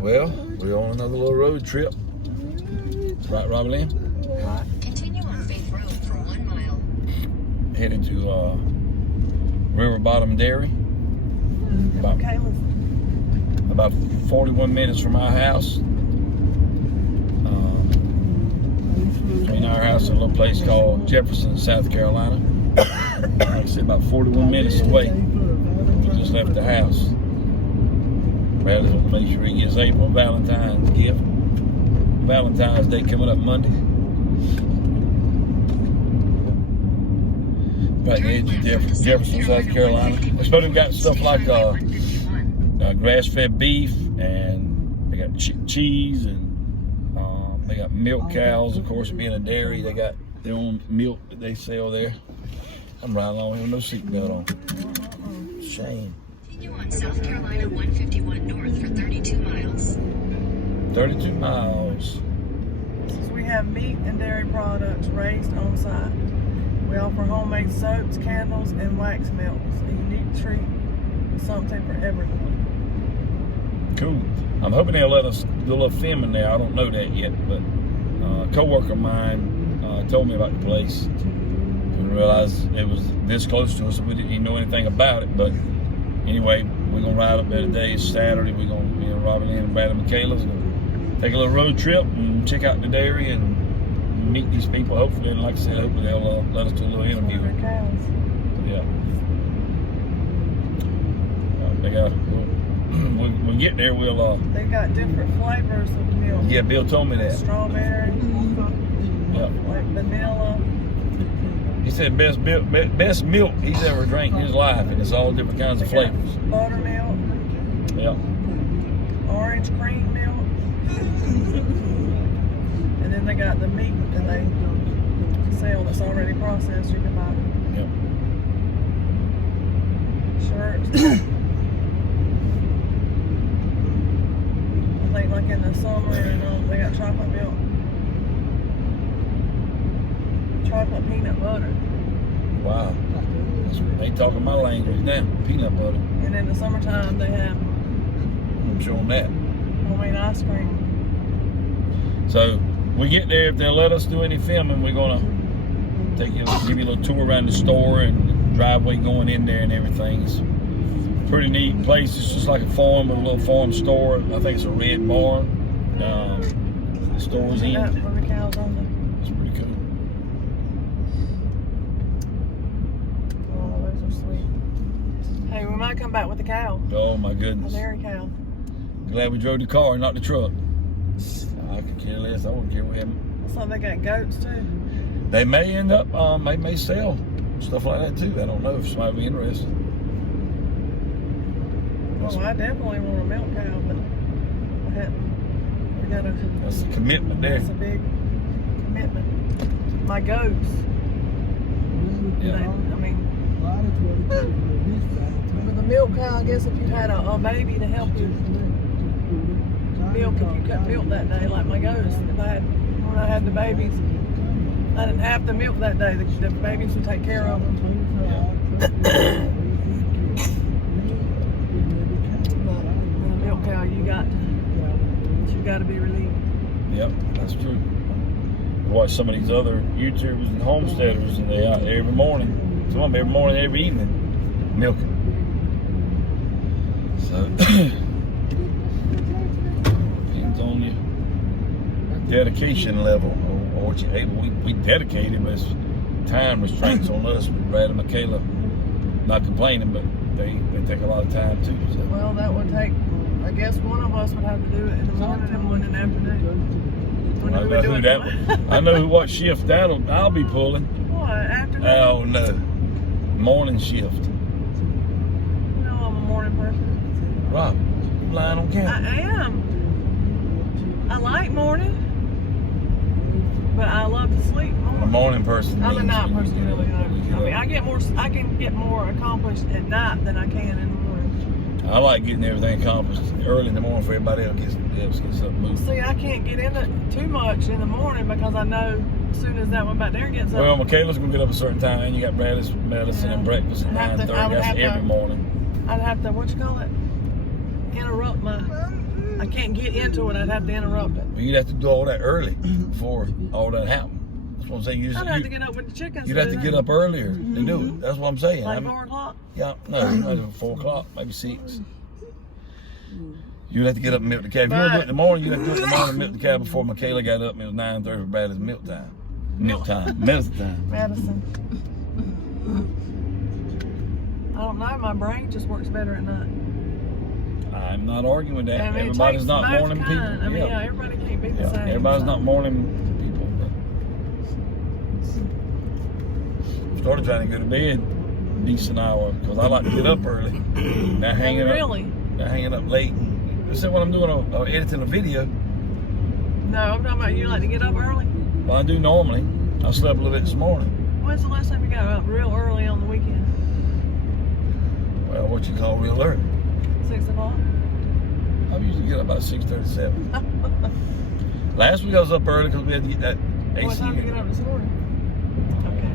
Well, we're on another little road trip. Right, Robin Lynn? Right. Continue on Faith Road for 1 mile. Heading to River Bottom Dairy. About 41 minutes from our house. Between our house and a little place called Jefferson, South Carolina. Like I said, about 41 minutes away. We just left the house. Bradley's going to make sure he gets April Valentine's gift. Valentine's Day coming up Monday. Right near Jefferson, South Carolina. I suppose we've got stuff like grass-fed beef, and they got cheese, and they got milk cows. Of course, being a dairy, they got their own milk that they sell there. I'm riding along with no seatbelt on. Shame. Continue on South Carolina 151 north for 32 miles. 32 miles. We have meat and dairy products raised on site. We offer homemade soaps, candles, and wax melts. A unique treat with something for everyone. Cool. I'm hoping they'll let us do a little filming there. I don't know that yet, but a co-worker of mine told me about the place. Didn't realize it was this close to us, so we didn't even know anything about it. But anyway, we're gonna ride up there today. It's Saturday. We're gonna, Robin Lynn and Brad and Michaela's gonna take a little road trip and check out the dairy and meet these people. Hopefully, and like I said, hopefully they'll let us do a little interview. Yeah. They got. When we get there, we'll. They got different flavors of milk. Yeah, Bill told me that. Strawberry. Yeah. Like vanilla. He said best milk he's ever drank in his life, and it's all different kinds of flavors. Buttermilk. Yeah. Orange cream milk. And then they got the meat that they sell that's already processed. You can buy shirts. I think like in the summer, they got chocolate milk. Chocolate peanut butter. Wow. They talking my language now. Peanut butter. And in the summertime, they have I'm showing that. homemade ice cream. So we get there, if they'll let us do any filming, we're gonna give you a little tour around the store and the driveway going in there and everything. It's a pretty neat place. It's just like a farm with a little farm store. I think it's a red barn. The store's in. That's where the cows on them. It's pretty cool. Oh, those are sweet. Hey, we might come back with the cow. Oh my A goodness. dairy cow. Glad we drove the car, not the truck. I could care less. I wouldn't care what happened. Looks like they got goats too. They may end up, they may sell stuff like that too. I don't know if somebody would be interested. Well, I definitely want a milk cow, but we gotta. That's a commitment there. That's a big commitment. My goats. Yeah. I mean, with a milk cow, I guess if you had a baby to help you milk, if you couldn't milk that day, like my goats, when I had the babies, I didn't have to milk that day. The babies would take care of them. But with a milk cow, you got to be relieved. Yep, that's true. I watch some of these other YouTubers and homesteaders, and they out there every morning. Some of them every morning, every evening, milking. So depends on your dedication level or what you're able. We dedicated, but it's time restraints on us. Brad and Michaela, not complaining, but they take a lot of time too. So. Well, that would take. I guess one of us would have to do it in the morning and one in the afternoon. I know what shift I'll be pulling. What, afternoon? Oh no, morning shift. No, I'm a morning person. Rob, you lying on camera. I am. I like morning, but I love to sleep morning. A morning person. I'm a night person, really. I mean, I can get more accomplished at night than I can in the morning. I like getting everything accomplished early in the morning for everybody else gets something moving. See, I can't get in it too much in the morning because I know as soon as that one back there gets up. Well, Michaela's gonna get up a certain time, and you got Bradley's medicine and breakfast at 9:30. That's every morning. I'd have to, interrupt my I can't get into it. I'd have to interrupt it. You'd have to do all that early before all that happened. That's what I'm saying. I'd have to get up with the chickens. You'd have to get up earlier to do it. That's what I'm saying. Like 4 o'clock? Yeah, no, you might have 4 o'clock, maybe 6. You'd have to get up and milk the cow. If you want to do it in the morning, you'd have to do it in the morning and milk the cow before Michaela got up and it was 9:30 for Bradley's milk time. Milk time. Medicine time. Medicine. I don't know. My brain just works better at night. I'm not arguing with that. I mean, Everybody's not both morning people. kind. I mean, yeah, everybody can't be the same. Everybody's not morning people. But started trying to go to bed a decent hour because I like to get up early. Now hanging up late. This is what I'm doing. I'm editing a video. No, I'm talking about you like to get up early. Well, I do normally. I slept a little bit this morning. When's the last time you got up real early on the weekend? Well, what you call real early? 6 o'clock. I usually get up about 6:37. Last week I was up early because we had to get that AC. What time did you get up this morning? Okay.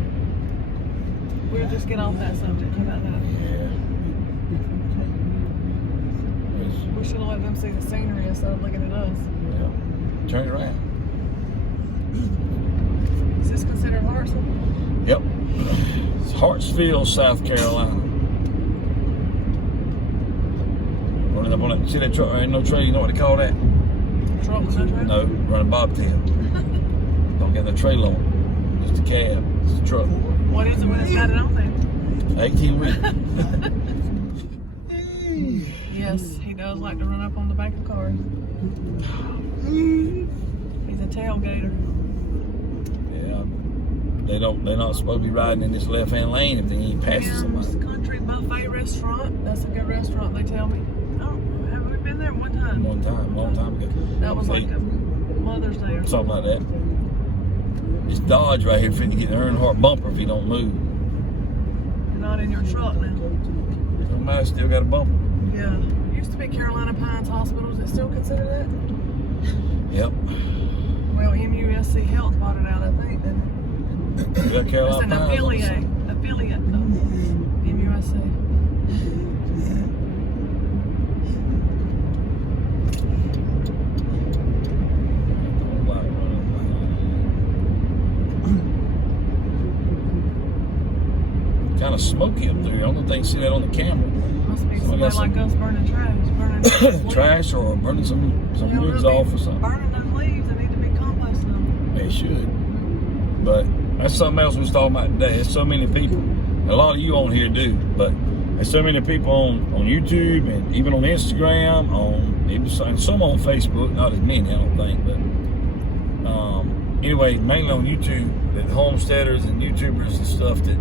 We'll just get off that subject. How about that? Yeah. We should have let them see the scenery instead of looking at us. Yeah. Turn it around. Is this considered Hartsville? Yep. It's Hartsville, South Carolina. Running up on that. See that truck? Ain't no trailer. You know what they call that? Truck with no trailer? No, running bobtail. Don't get the trailer on. Just a cab. It's a truck. What is it when it's got it on there? 18 wheel. Yes, he does like to run up on the back of cars. He's a tailgater. Yeah. They're not supposed to be riding in this left-hand lane if they ain't passing somebody. Country Buffet Restaurant. That's a good restaurant, they tell me. Oh, have we been there one time? One time, a long time ago. That was like a Mother's Day or something like that. This Dodge right here finna get an Earnhardt bumper if he don't move. You're not in your truck now. Don't matter, still got a bumper. Yeah. Used to be Carolina Pines Hospital. Is it still considered that? Yep. Well, MUSC Health bought it out, I think, didn't it? You got Carolina It's an Pines affiliate of MUSC. Kind of smoky up there. I don't think see that on the camera. Must be somebody like us burning trash. Burning trash or burning some woods off or something. Burning those leaves, they need to be composting them. They should. But that's something else we was talking about today. There's so many people. A lot of you on here do, but there's so many people on YouTube and even on Instagram, even some on Facebook. Not as many, I don't think, but anyway, mainly on YouTube, that homesteaders and YouTubers and stuff that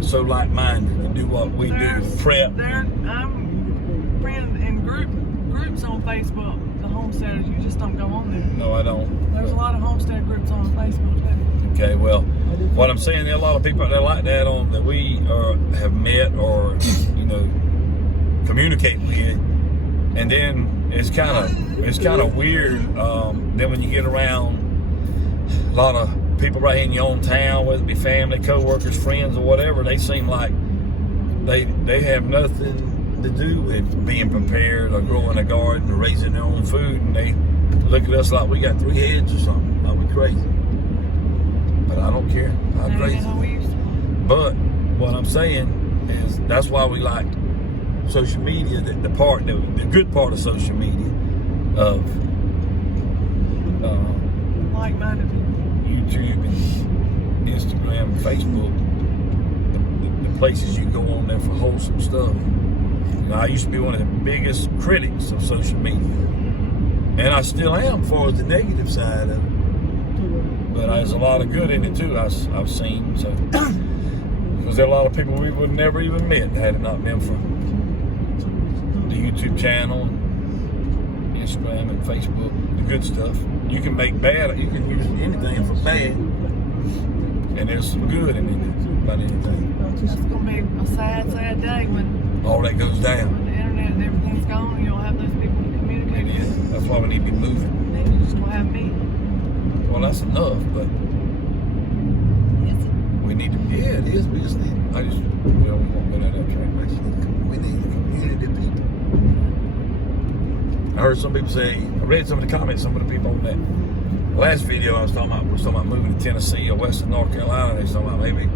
so like-minded to do what we do, prep. I'm friend in groups on Facebook, the homesteaders. You just don't go on there. No, I don't. There's a lot of homestead groups on Facebook too. Okay, well, what I'm saying, there are a lot of people out there like that that we have met or communicate with, and then it's kind of weird. Then when you get around a lot of people right here in your own town, whether it be family, co-workers, friends, or whatever, they seem like they have nothing to do with being prepared or growing a garden or raising their own food, and they look at us like we got 3 heads or something, like we're crazy. But I don't care. I'm crazy. But what I'm saying is that's why we like social media, the good part of social media, of like-minded people. YouTube and Instagram and Facebook, the places you go on there for wholesome stuff. I used to be one of the biggest critics of social media, and I still am as far as the negative side of it. But there's a lot of good in it too. I've seen, so because there are a lot of people we would never even met had it not been for the YouTube channel, and Instagram and Facebook, the good stuff. You can make bad, you can use anything for bad, and there's some good in it about anything. It's going to be a sad day when all that goes down. When the internet and everything's gone, you don't have those people to communicate with. That's why we need to be moving. Then you just going to have me. Well, that's enough, but we need to, yeah, it is. We just need, we won't go down that track. We need the community people. I heard some people say, I read some of the comments, some of the people on that last video I was talking about, we was talking about moving to Tennessee or western North Carolina. They was talking about maybe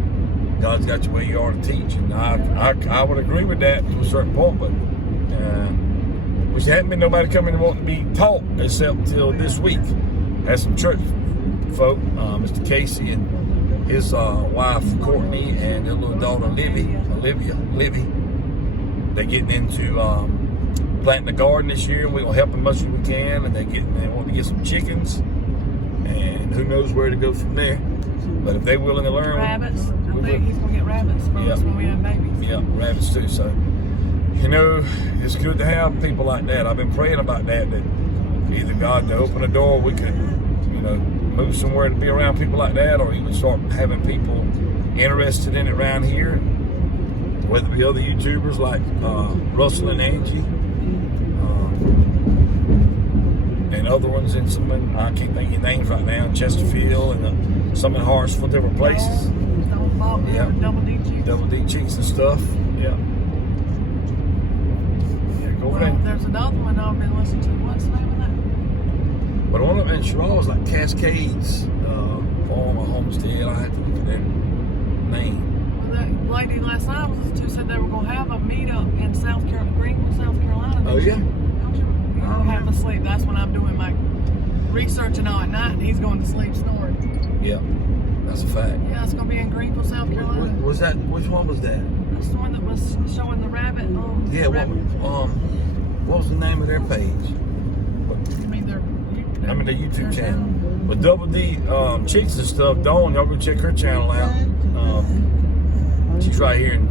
God's got you where you are to teach. And I would agree with that to a certain point, but which there hadn't been nobody coming and wanting to be taught except till this week. Had some church folk, Mr. Casey and his wife Courtney and their little daughter Livy. They're getting into planting a garden this year, and we're gonna help them much as we can. And they want to get some chickens, and who knows where to go from there. But if they're willing to learn, rabbits. I think he's gonna get rabbits from us when we have babies. Yeah, rabbits too. So, you know, it's good to have people like that. I've been praying about that either God to open a door, we could, you know, move somewhere to be around people like that, or even start having people interested in it around here. Whether it be other YouTubers like Russell and Angie, and other ones in some, I can't think of your names right now, in Chesterfield and some in Hartsville, different places. Yeah. Double D chicks. Double D chicks and stuff. Yeah. Go over there. There's another one I've been listening to. What's the name of that? But one of them in Sherrall was like Cascades Farm or Homestead. I had to look at their name. Well, that lady last night I was listening to said they were going to have a meetup in South Carolina, Greenville, South Carolina. Oh, yeah? I'm having to sleep. That's when I'm doing my researching all at night, and he's going to sleep snoring. Yeah, that's a fact. Yeah, it's going to be in Greenville, South Carolina. Was that? Which one was that? That's the one that was showing the rabbit. Yeah. What was the name of their page? I mean their YouTube channel. But Double D chicks and stuff. Dawn, y'all go check her channel out. She's right here in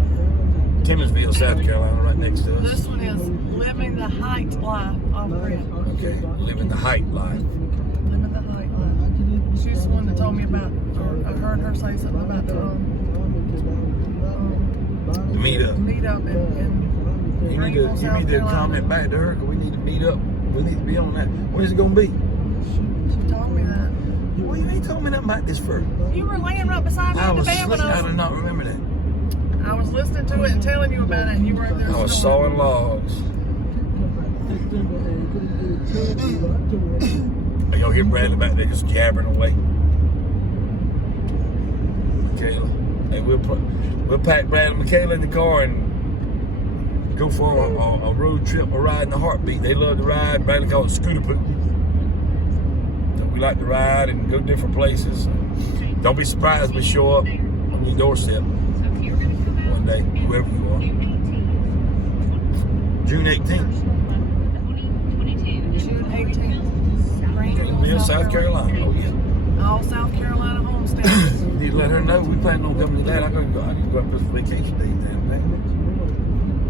Timminsville, South Carolina, right next to us. This one is Living the Height Life off grid. Okay, Living the Height Life. Living the Height Life. She's the one that told me about, or I heard her say something about the meetup. Meetup in You need to comment back to her, because we need to meet up. We need to be on that. When is it going to be? She told me that. Well, you ain't told me nothing about this first. You were laying right beside me in the bed when I did not remember that. I was listening to it and telling you about it, and you were up there. I was sawing logs. Y'all hear Bradley back there just jabbering away. Michaela. Hey, we'll pack Brad and Michaela in the car and go for a road trip, a ride in the heartbeat. They love to ride. Bradley calls it scooter poop. So we like to ride and go different places. Don't be surprised if we show up on your doorstep one day, whoever you are. June 18th. June 18th. We're in South Carolina. Oh, yeah. All South Carolina homesteaders. You need to let her know we plan on coming to that. I can go up this vacation day then.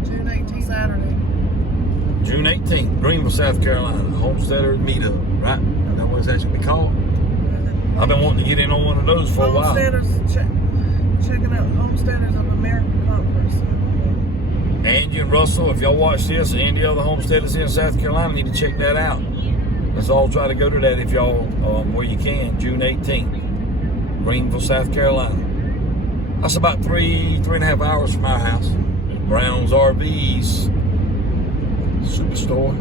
June 18th, Saturday. June 18th, Greenville, South Carolina. Homesteaders Meetup, right? Is that what it's actually called? I've been wanting to get in on one of those for a while. Checking out Homesteaders of America Conference. Angie and Russell, if y'all watch this, and any other homesteaders in South Carolina need to check that out. Let's all try to go to that if y'all, where you can, June 18th, Greenville, South Carolina. That's about 3.5 hours from our house. Brown's RVs Superstore.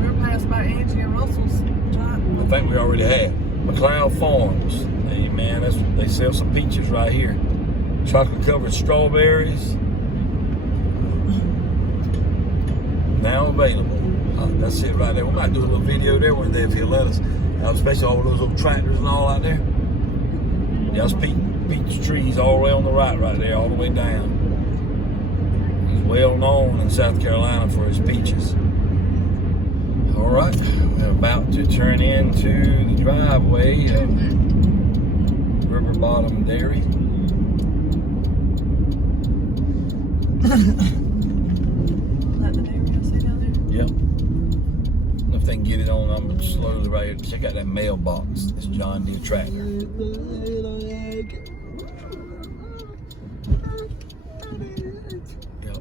We were passed by Angie and Russell's. I think we already had. McLeod Farms. Hey man, they sell some peaches right here. Chocolate covered strawberries. Now available. That's it right there. We might do a little video there one day if he'll let us. Especially all those little tractors and all out there. Yeah, there's peach trees all the way on the right there, all the way down. He's well known in South Carolina for his peaches. All right, we're about to turn into the driveway of River Bottom Dairy. Is that the dairy I see down there? Yep. If they can get it on, I'm slowly right here. Check out that mailbox. This John Deere tractor. Yep.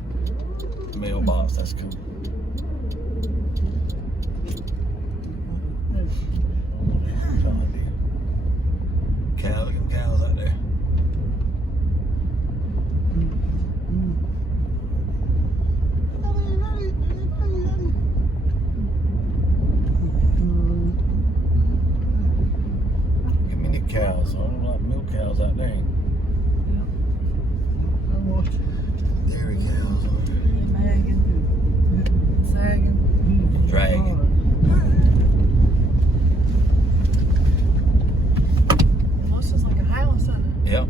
Mailbox, that's cool. John Deere. Cows, look at them cows out there. cows. I don't like milk cows out there. Dairy cows over there. Sagging. Dragon. It looks just like a house, doesn't it? Yep. I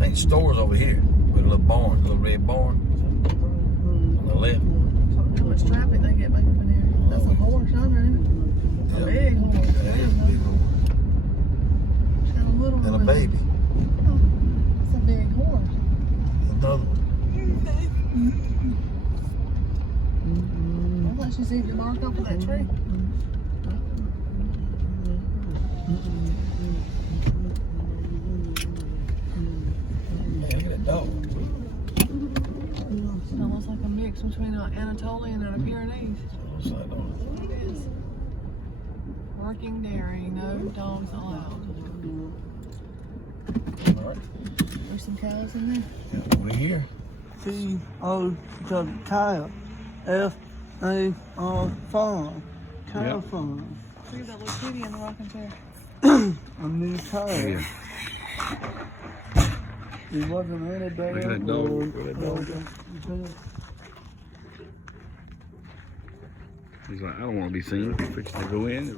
think the store's over here with a little barn, a little red barn on the left. How much traffic they get back up in here. That's a horse under it. A Yep. big horse. That is a big horse. It's got a little And a one. baby. Oh, that's a big horse. Another one. I thought she seen you marked up with that tree. Man, look at that dog. It looks like a mix between an Anatolian and a Pyrenees. What's that dog? It is. Working dairy, no dogs allowed. All right. There's some cows in there. Yeah, over here. Cow. F-A-R farm. Cow Yep. farm. Look at that little kitty in the rocking chair. A new cow. Yeah. It wasn't any better. Look at that dog. Look at that dog. He's like, I don't want to be seen. Fixing to go in.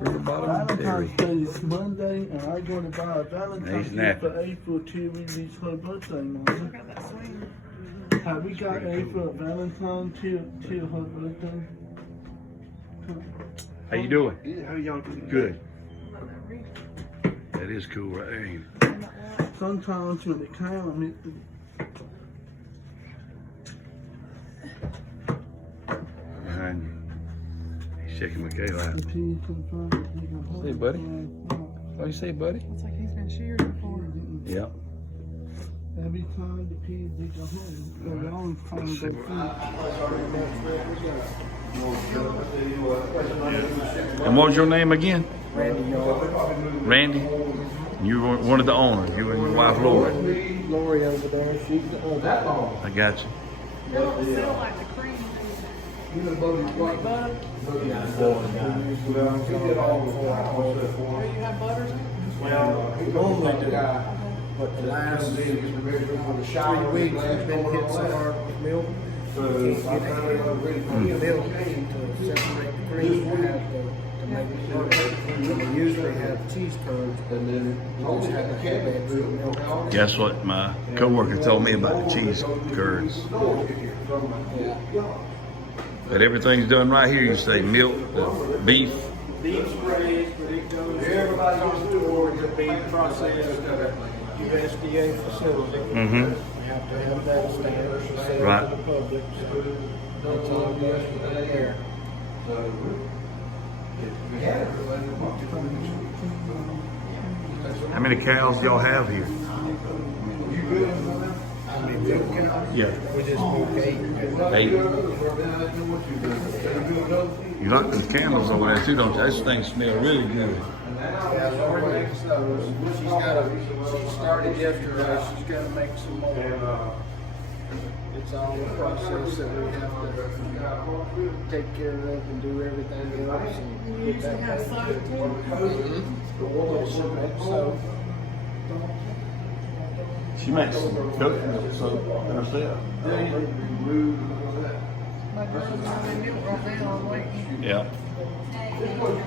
River bottom dairy. Valentine's Day is Monday, and I'm going to buy a Valentine's He's gift for napping. April to release her birthday, Mama. Look at that swing. Have we got April a Valentine till her birthday? How you doing? How y'all doing? Good. That is cool right there. Sometimes when the cow meet the Behind you. He's checking Michaela out. pig come from, Say, buddy. What you say, buddy? Looks like he's been sheared before. Yep. every time the pig dig a hole, they always find Let's see their food. And what was your name again? Randy, y'all. Randy? You were one of the owners. You and your wife, Lori. Lori over there, she's the owner. I got you. They don't sell like the cream. Like butter. Do you have butter? Well, we normally do, but the last 3 weeks, it's been hit so hard with milk. You can't get any milk to separate the cream to make it work. We usually have cheese curds, and then we just have to have that milk. Guess what my coworker told me about the cheese curds. But everything's done right here. You say milk, beef. Beef sprays, but it goes, everybody goes towards the beef processed USDA facility. Mm-hmm. We have to have that established, sale Right. to the public, so that's all we have to do there. How many cows y'all have here? Yeah. We just moved 8. 8. You like them candles over there too, don't you? Those things smell really good. Yeah, Lori makes those. She started yesterday. She's got to make some more. It's all a process that we have to take care of and do everything else. And You usually have soap too. So, She makes some coconut soap herself. My girl's running milk right now. I'm waiting. Yeah.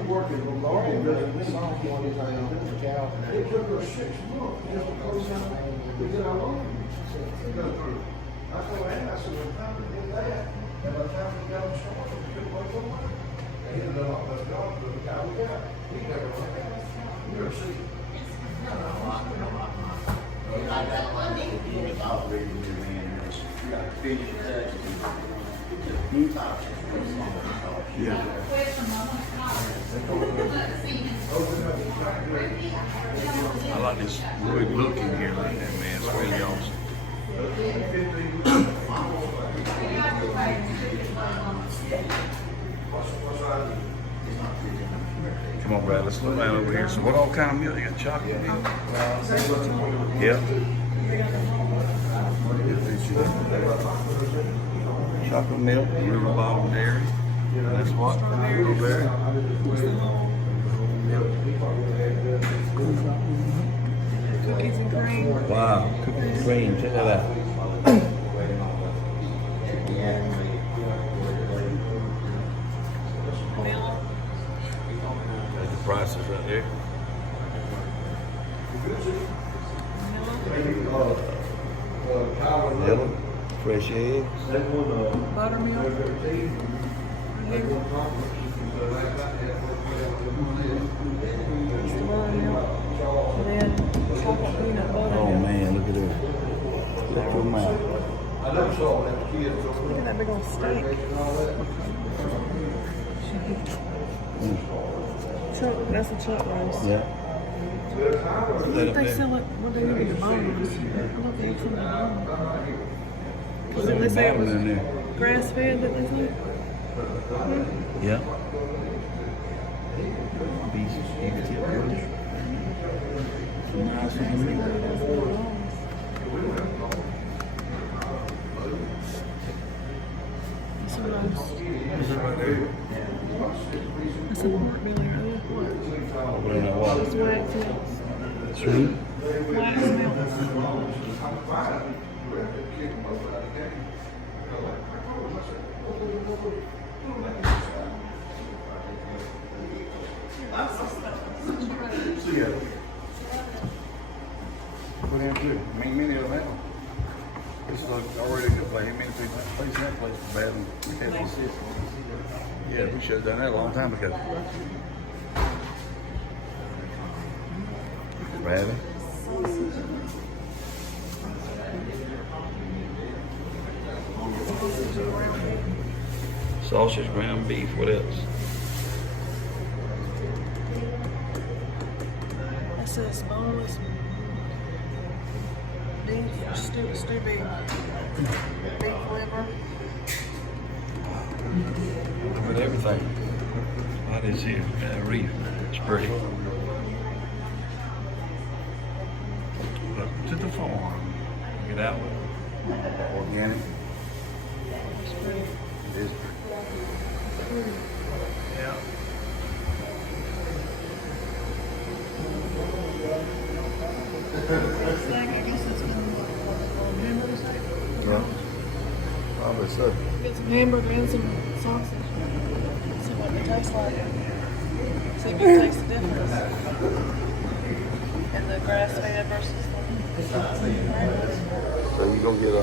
Lori really saw one thing on the cow. It took her 6 months just to close down. We did our own. I told him, I said, well, how did we get that? And by the time we got him started, we couldn't wait for one. He ended up on those dogs, but the guy we got, he never went back. You ever see? Yeah. I like this wood look in here like that, man. It's really awesome. Come on, Brad. Let's look down over here. So, what all kind of milk? You got chocolate milk? Yeah. Chocolate milk, river bottom dairy. That's what? Strawberry. Wow, cookies and cream. Check that out. There's the prices right there. Yellow, fresh eggs. Buttermilk. And then chocolate peanut butter. Oh man, look at this. Look at them out. Look at that big old steak. Chuck, that's a chuck roast. Yeah. What they sell it? What they do the bones? I love the some of the bones. Because they say it was in there. grass fed that they say. Yeah. Beef tip burgers. Some nice ones. It's a roast. It's a pork belly right there. What? What in that water? It's wax melts. Shrimp. Wax melts. Put in too. Many of them. This looks already a good place. Many people place in that place is bad. Yeah, we should have done that a long time ago. Rabbit. Sausage, ground beef. What else? That says boneless beef, stew beef, beef liver. With everything. What is here? Reef. It's pretty. Look to the farm. Get out. Organic. It's pretty. It is pretty. Yeah. I guess it's been hamburger steak. Yeah. Probably so. Get some hamburger and some sausage. See what they taste like. See if you taste the difference. And the grass fed versus the So you gonna get a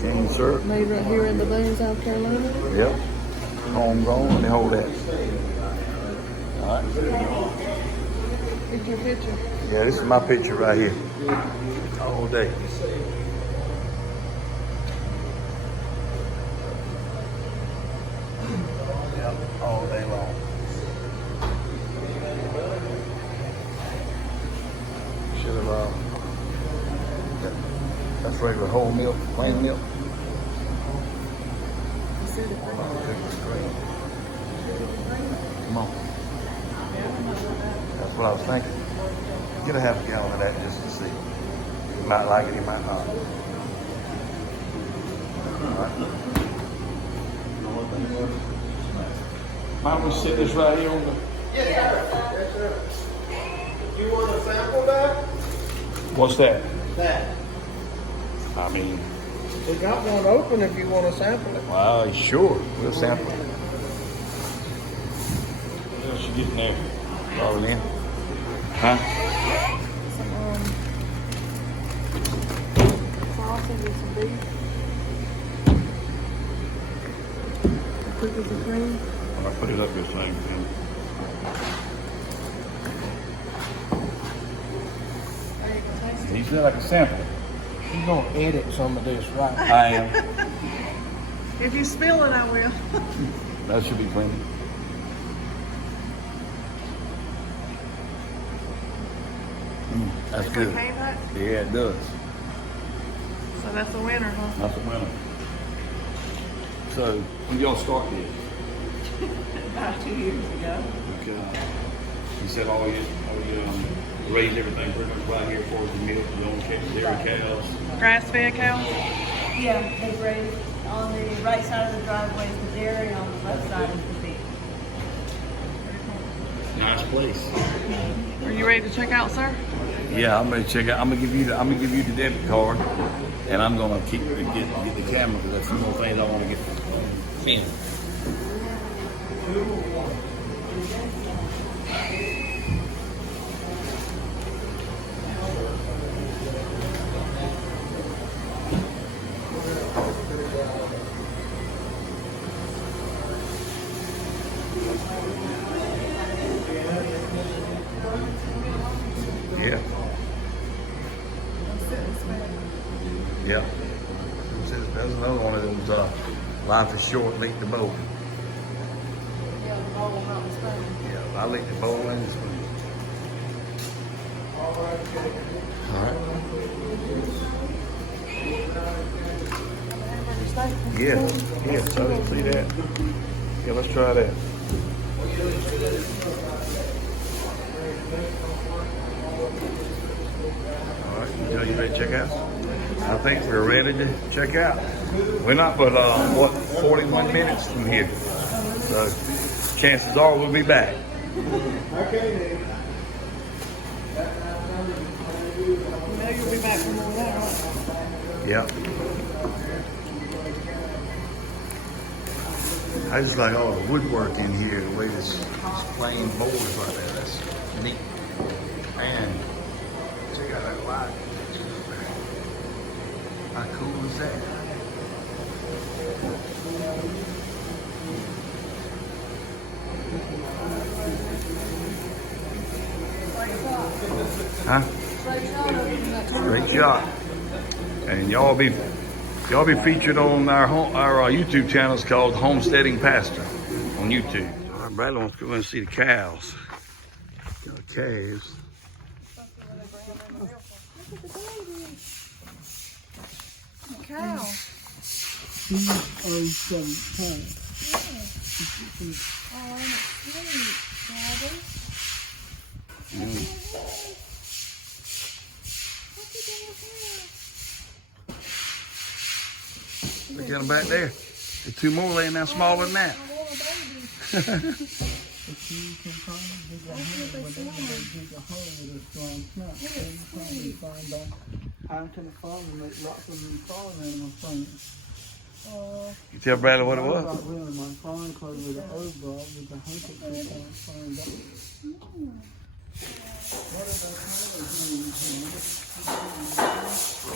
cane syrup? made right here in the Boone, South Carolina. Yep. Homegrown. Let me hold that. All right. Get your picture. Yeah, this is my picture right here. All day. Yep, all day long. Should have, that's regular whole milk, plain milk. Come on. That's what I was thinking. Get a half a gallon of that just to see. You might like it, you might not. Alright. Might we sit this right here on the... Yes, sir. You want to sample that? What's that? That. I mean, We got one open if you want to sample it. well, sure. We'll sample it. What else you getting there? Darlene? Huh? Some sausage and some beef. Cookies and cream. I'll put it up this thing. There you go, taste it. He said I could sample it. You're going to edit some of this, right? I am. If you spill it, I will. That should be clean. That's Does good. it taste that? Yeah, it does. So that's a winner, huh? That's a winner. So, when y'all start this? About 2 years ago. You said all you raise everything pretty much right here for the milk, you don't catch dairy cows. Grass-fed cows? Yeah, they raised on the right side of the driveway is the dairy, on the left side is the beef. Nice place. Are you ready to check out, sir? Yeah, I'm gonna check out. I'm gonna give you the debit card, and I'm gonna get the camera because there's some more things I want to get filmed. Yeah. Yeah. There's another one of those life is short, lick the bowl. Yeah, the bowl not the spoon. Yeah, I lick the bowl and the spoon. All right. Yeah, so see that? Yeah, let's try that. All right, you ready to check out? I think we're ready to check out. We're not but 41 minutes from here. So chances are we'll be back. You know you'll be back for more of that, right? Yeah. I just like all the woodwork in here, the way this plain boards like that. That's neat. And check out that light. How cool is that? Huh? Straight shot. And y'all be featured on our YouTube channels called Homesteading Pastor on YouTube. All right, Bradley wants to go and see the cows. Got the calves. Cow. Oh, ain't it sweet, Daddy? Look at them back there. There's two more laying down smaller than that. You tell Bradley what it was? All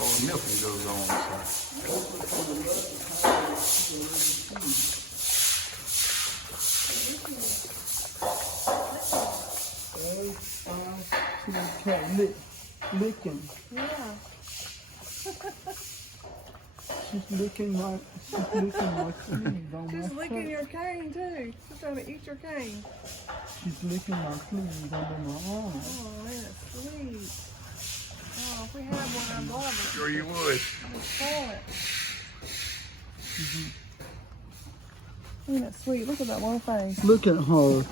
the milking goes on. Licking. Yeah. She's licking my sleeves on my She's licking shirt. your cane too. She's trying to eat your cane. She's licking my sleeves under my arm. Oh, that's sweet. Oh, if we had one, I'd love it. Sure you would. I would spoil it. Ain't that sweet? Look at that little face. Look at her.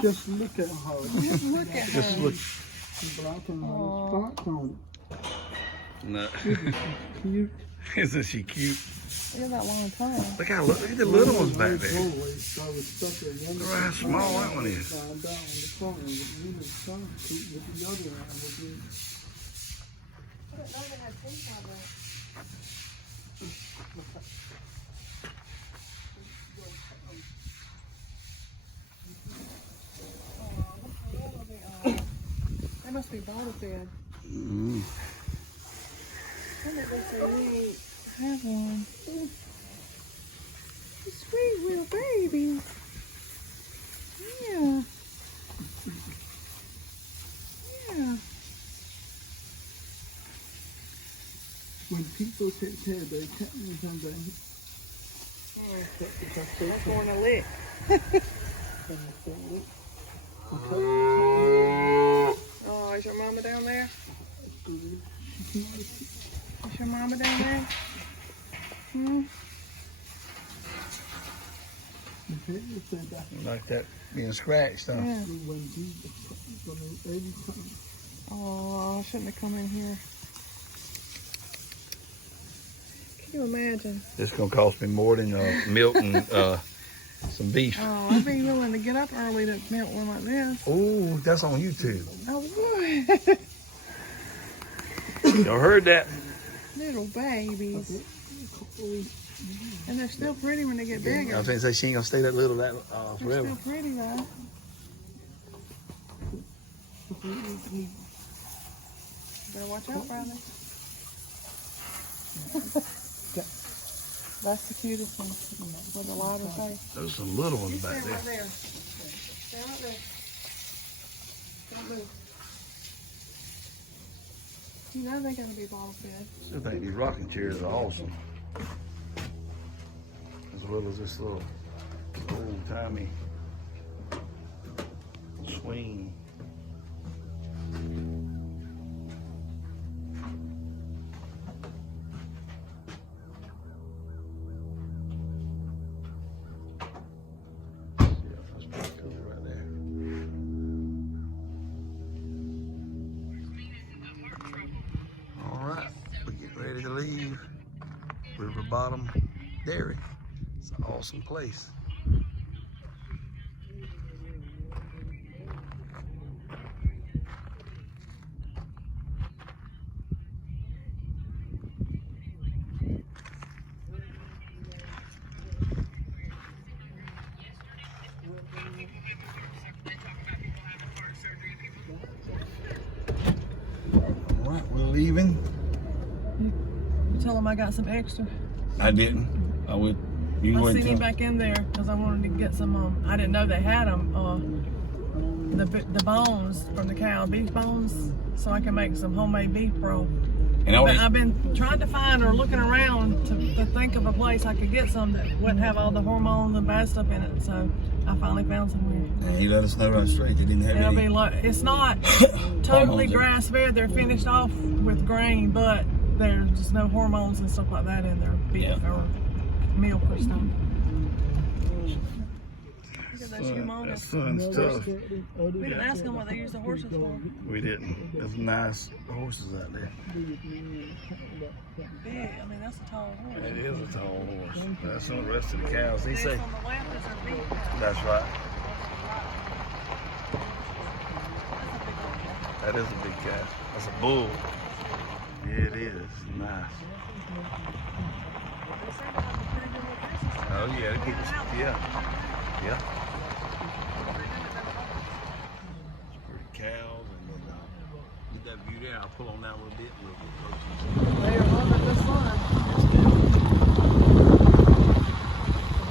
Just look at her. Just look at her. Just look. She's black and white spots on No. it. Cute. Isn't she cute? Look at that long tongue. Look at the little ones back there. Look Look how small that one is. They must be bottle fed. Mm. That looks so neat. Have one. Sweet little baby. Yeah. Yeah. When people take care, they tell me something. That's going to lick. Oh, is your mama down there? Is your mama down there? Hmm? Like that being scratched, huh? Yeah. Oh, I shouldn't have come in here. Can you imagine? This is gonna cost me more than milk and some beef. Oh, I'd be willing to get up early to milk one like this. Oh, that's on YouTube. Oh, boy. Y'all heard that? Little babies. And they're still pretty when they get bigger. I was gonna say she ain't gonna stay that little They're forever. still pretty though. Better watch out, Brownie. That's the cutest one with the lighter face. There's some little ones back Stay there. right there. Stay right there. Don't move. You know they're gonna be bottle fed. I think these rocking chairs are awesome. As well as this little old-timey swing. Yeah, that's pretty cool right there. All right, we're getting ready to leave River Bottom Dairy. It's an awesome place. All right, we're leaving. You tell them I got some extra. I didn't. I would. You can go I ahead seen and him tell. back in there because I wanted to get some. I didn't know they had them. The bones from the cow, beef bones, so I can make some homemade beef broth. And But I've been trying to find or looking around to think of a place I could get some that wouldn't have all the hormones and bad stuff in it. So I finally found somewhere. and he let us know right straight. They didn't have It'll any. be like it's not totally Hormones. grass fed. They're finished off with grain, but there's just no hormones and stuff like that in their beef Yeah. or milk or stuff. Look at those humonas. That sun's tough. We didn't ask them what they use the horses for. We didn't. There's nice horses out there. Big. I mean, that's a tall horse. It is a tall horse. That's some of the rest of the cows. He This say. on the left is their beef cow. That's right. That's a big one. That is a big cow. That's a bull. Yeah, it is. Nice. They say they have a pretty good little business. Oh yeah, they keep us. Yeah. Yeah. Pretty cows and then get that view there. I'll pull on that a little bit and we'll get close. They are loving the sun.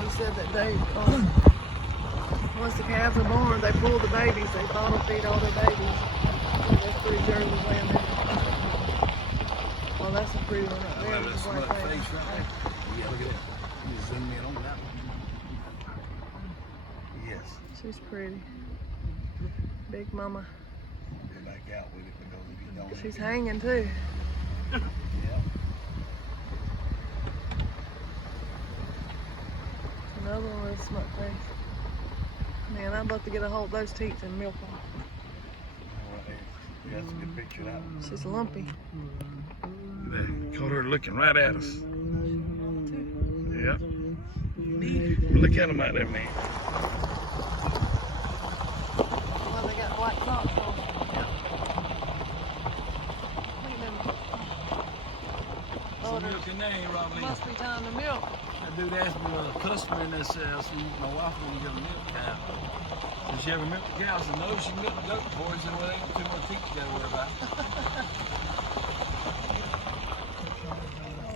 He said that they, once the calves are born, they pull the babies. They bottle feed all their babies. That's pretty Jersey land there. Oh, that's a pretty one right there. That with the smut black face lady. right there. Yeah, look at that. You just zoom in on that one. Yes. She's pretty. Big mama. Go back out with it because if you don't. She's hanging too. Yeah. Another one with a smut face. Man, I'd love to get a hold of those teats and milk them. Right there. Yeah, that's a good picture of that one. She's lumpy. They caught her looking right at us. Yeah. Look at them out there, man. Well, they got black socks on. Look at them. Oh, Milk in there, ain't Rob? must be time to milk. That dude asked me a customer in this house, my wife wanted to get a milk cow. Did she ever milk the cow? I said, no, she milked the goat before. He said, well, ain't too much teeth you gotta worry about.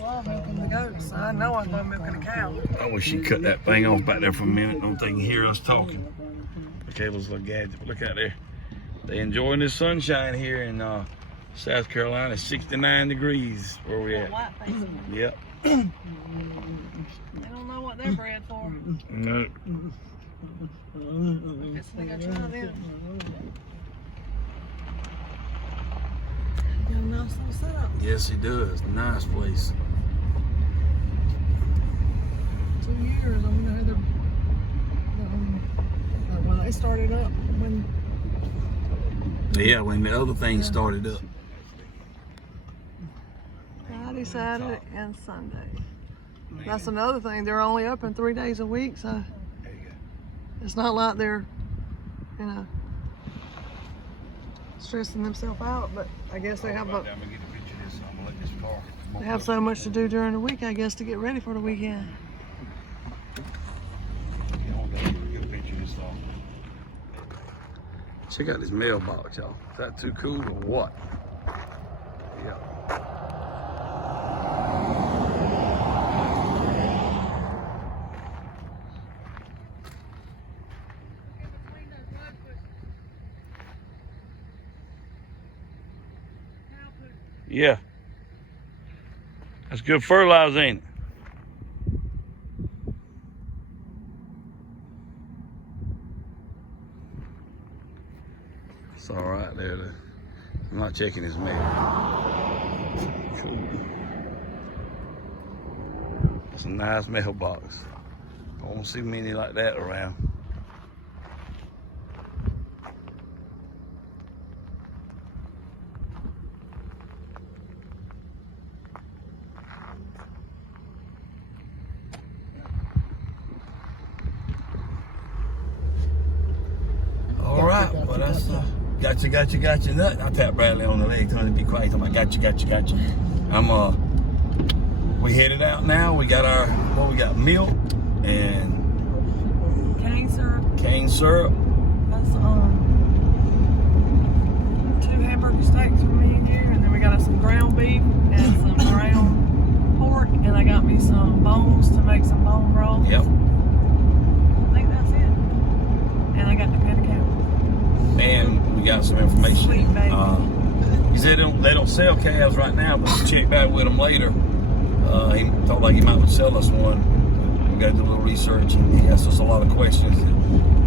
Oh, I'm milking the goats. I know I'm not milking a cow. I wish she'd cut that thing off back there for a minute. Don't think you hear us talking. Michaela's little gadget. But look out there. They enjoying the sunshine here in South Carolina. 69 degrees where we That at. white face. Yep. They don't know what they're bred for. No. I guess they gotta try them. Got a nice little setup. Yes, he does. Nice place. 2 years. I wonder when they started up. When Yeah, when the other thing started up. Friday, Saturday, and Sunday. That's another thing. They're only open 3 days a week, so There you go. it's not like they're, you know, stressing themselves out. But I guess they have Right a. there, I'm gonna get a picture of So I'm gonna let this car. They have so much to do during the week, I guess, to get ready for the weekend. Check out this mailbox, y'all. Is that too cool or what? Yeah. Yeah. That's good fertilizer, ain't it? It's all right there. I'm not checking his mail. Cool. That's a nice mailbox. I don't see many like that around. All right, well that's gotcha nut. I tap Bradley on the leg, telling him to be quiet. I'm like, gotcha. We headed out now. We got we got milk and cane syrup. That's 2 hamburger steaks for me and you, and then we got us some ground beef and some ground pork, and I got me some bones to make some bone rolls. Yep. I think that's it. And I got the petty cow. And we got some information. Sweet baby. He said they don't sell calves right now, but we'll check back with him later. He thought like he might sell us one. We got to do a little research, and he asked us a lot of questions that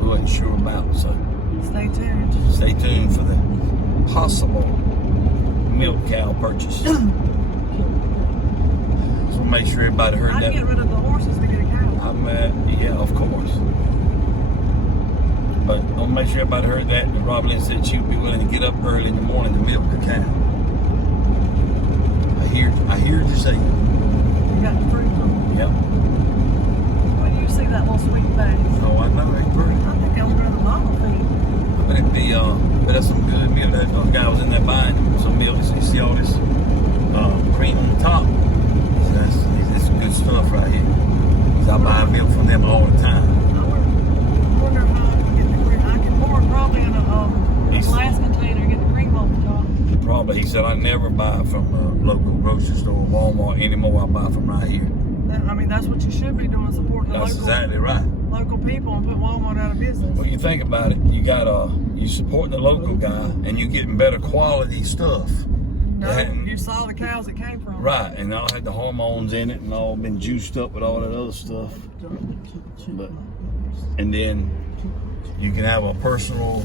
we wasn't sure about. So Stay tuned. stay tuned for the possible milk cow purchase. So make sure everybody heard I'd that. get rid of the horses to get a cow. Yeah, of course. But I'll make sure everybody heard that. And Rob Lynn said she would be willing to get up early in the morning to milk the cow. I hear you say. You got the fruit on. Yep. When you see that little sweet thing, Oh, I know. It's pretty. I think I'll go to the bottle thing. But it'd be, but that's some good milk. That guy was in there buying some milk. So you see all this cream on the top. So that's some good stuff right here. 'Cause I buy milk from them all the time. I wonder if I can get the cream. I can pour it probably in a glass container and get the cream on the top. Probably. He said I never buy from a local grocery store, Walmart anymore. I buy from right here. I mean, that's what you should be doing, supporting the That's local, exactly right. local people and put Walmart out of business. Well, you think about it, you supporting the local guy and you getting better quality stuff. No, And- you saw the cows it came from. Right, and all had the hormones in it and all been juiced up with all that other stuff. And then you can have a personal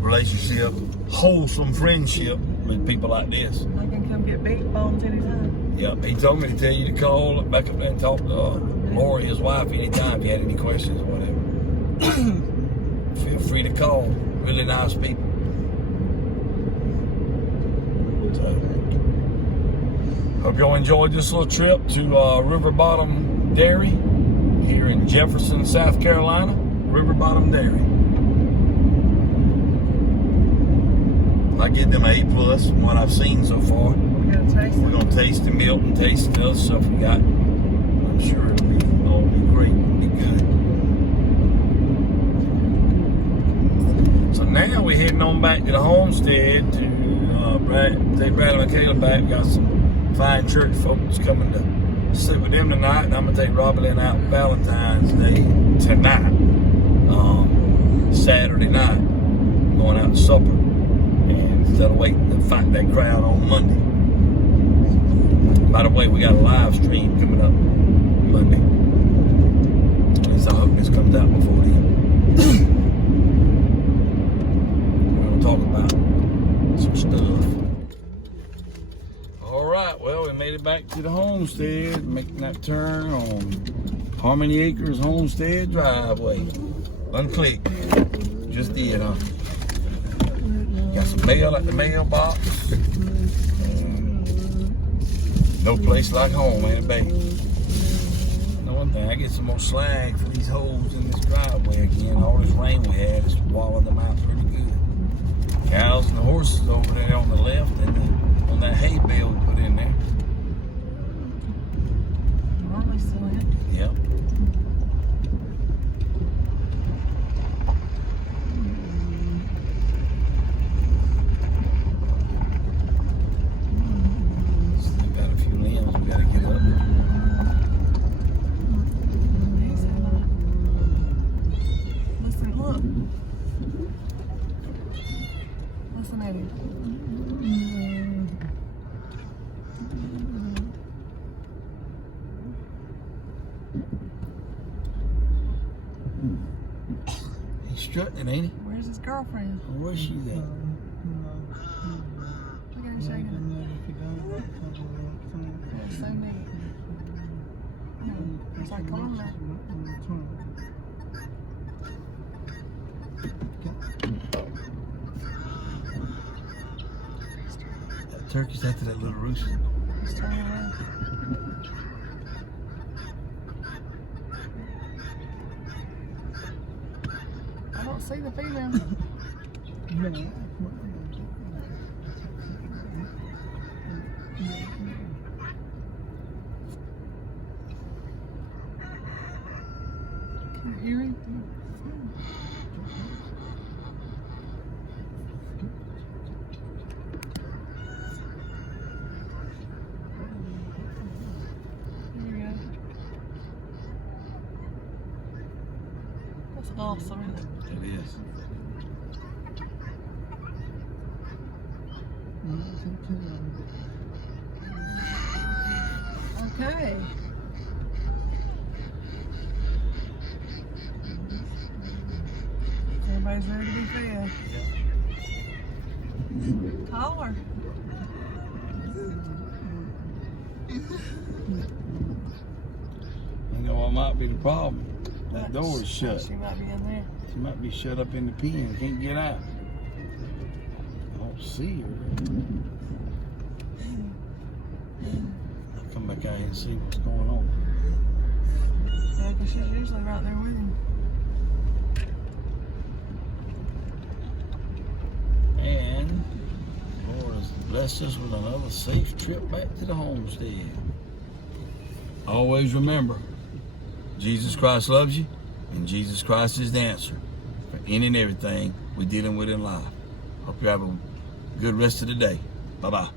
relationship, wholesome friendship with people like this. I can come get beef bones anytime. Yep, he told me to tell you to call back up there and talk to Lori, his wife, anytime if you had any questions or whatever. Feel free to call. Really nice people. So, hope y'all enjoyed this little trip to River Bottom Dairy here in Jefferson, South Carolina. River Bottom Dairy. I give them an A+ from what I've seen so far. We gotta taste We're it. gonna taste the milk and taste the other stuff we got. I'm sure it'll all be great, be good. So now we're heading on back to the homestead to take Bradley and Michaela back. We got some fine church folks coming to sit with them tonight, and I'm gonna take Robert Lynn out Valentine's Day tonight, Saturday night, going out to supper, and instead of waiting to fight that crowd on Monday. By the way, we got a live stream coming up Monday. At least I hope this comes out before then. We're gonna talk about some stuff. All right, well, we made it back to the homestead, making that turn on Harmony Acres Homestead driveway. Unclick. Just did, huh? Got some mail at the mailbox. No place like home, ain't it, baby? Know one thing, I get some more slag for these holes in this driveway again. All this rain we had has wallowed them out pretty good. Cows and the horses over there on the left and on from that hay bale we put in there. Normally still in. Yep. Still got a few limbs we gotta get up. Listen, look. Listen at him. He's strutting, ain't he? Where's his girlfriend? Where's she at? Look at him shaking. That's so neat. It's like, come on now. That turkey's after that little rooster. He's turning around. I don't see the female. Can you hear him? There you go. That's awesome, isn't it? It is. Okay. Everybody's ready to be fed. Call her. You know what might be the problem? That door is shut. She might be in there. She might be shut up in the pen. Can't get out. I don't see her. I'll come back out here and see what's going on. Yeah, because she's usually right there with him. And the Lord has blessed us with another safe trip back to the homestead. Always remember, Jesus Christ loves you, and Jesus Christ is the answer for any and everything we're dealing with in life. Hope you have a good rest of the day. Bye-bye.